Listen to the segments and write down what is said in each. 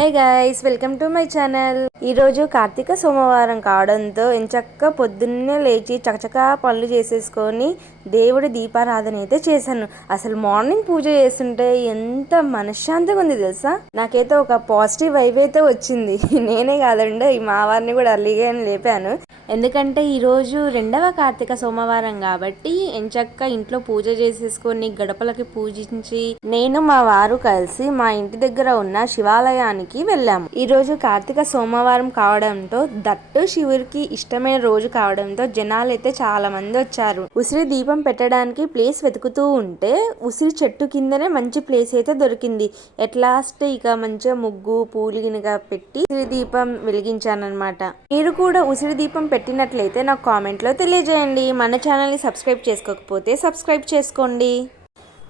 Hey guys, welcome to my channel. ఈరోజు కార్తీక సోమవారం కావడంతో ఎంచక్క పొద్దున్నే లేచి చకచకా పనులు చేసేసుకొని దేవుడి దీపారాధన అయితే చేశాను. అసలు మార్నింగ్ పూజ చేస్తుంటే ఎంత మనశ్శాంతిగా ఉంది తెలుసా. నాకైతే ఒక పాజిటివ్ వైబ్ అయితే వచ్చింది. నేనే కాదండి, మా వారిని కూడా అర్లీగానే లేపాను. ఎందుకంటే ఈరోజు రెండవ కార్తీక సోమవారం కాబట్టి ఎంచక్క ఇంట్లో పూజ చేసేసుకొని గడపలకి పూజించి నేను మా వారు కలిసి మా ఇంటి దగ్గర ఉన్న శివాలయానికి వెళ్ళాము. ఈ రోజు కార్తీక సోమవారం కావడంతో దట్టు శివుడికి ఇష్టమైన రోజు కావడంతో జనాలు అయితే చాలా మంది వచ్చారు. ఉసిరి దీపం పెట్టడానికి ప్లేస్ వెతుకుతూ ఉంటే ఉసిరి చెట్టు కిందనే మంచి ప్లేస్ అయితే దొరికింది. ఎట్లాస్ట్ ఇక మంచిగా ముగ్గు పూలు గినగా పెట్టి ఉసిరి దీపం వెలిగించానమాట. మీరు కూడా ఉసిరి దీపం పెట్టినట్లయితే నాకు కామెంట్ లో తెలియజేయండి. మన ఛానల్ ని సబ్స్క్రైబ్ చేసుకోకపోతే సబ్స్క్రైబ్ చేసుకోండి.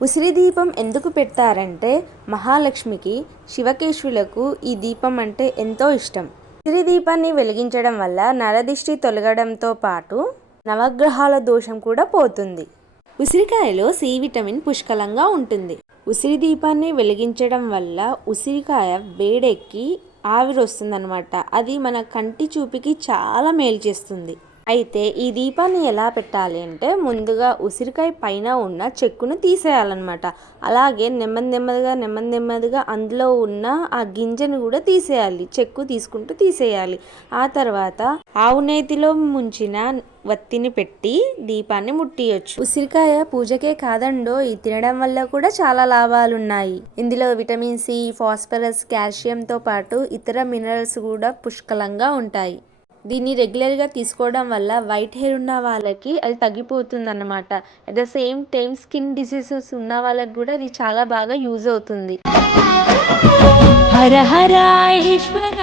ఉసిరి దీపం ఎందుకు పెడతారంటే మహాలక్ష్మికి శివకేశవులకు ఈ దీపం అంటే ఎంతో ఇష్టం. ఉసిరి దీపాన్ని వెలిగించడం వల్ల నరదిష్టి తొలగడంతో పాటు నవగ్రహాల దోషం కూడా పోతుంది. ఉసిరికాయలో సి విటమిన్ పుష్కలంగా ఉంటుంది. ఉసిరి దీపాన్ని వెలిగించడం వల్ల ఉసిరికాయ వేడెక్కి ఆవిరి వస్తుందన్నమాట. అది మన కంటి చూపుకి చాలా మేలు చేస్తుంది. అయితే ఈ దీపాన్ని ఎలా పెట్టాలి అంటే ముందుగా ఉసిరికాయ పైన ఉన్న చెక్కును తీసేయాలన్నమాట. అలాగే నెమ్మదిగా అందులో ఉన్న ఆ గింజను కూడా తీసేయాలి. చెక్కు తీసుకుంటూ తీసేయాలి. ఆ తర్వాత ఆవు నేతిలో ముంచిన వత్తిని పెట్టి దీపాన్ని ముట్టియొచ్చు. ఉసిరికాయ పూజకే కాదండో, ఈ తినడం వల్ల కూడా చాలా లాభాలున్నాయి. ఇందులో విటమిన్ సి, ఫాస్ఫరస్, కాల్షియంతో పాటు ఇతర మినరల్స్ కూడా పుష్కలంగా ఉంటాయి. దీన్ని రెగ్యులర్గా తీసుకోవడం వల్ల వైట్ హెయిర్ ఉన్న వాళ్ళకి అది తగ్గిపోతుంది అన్నమాట. At the same time skin diseases ఉన్న వాళ్ళకి కూడా ఇది చాలా బాగా యూజ్ అవుతుంది. హర హర ఈశ్వర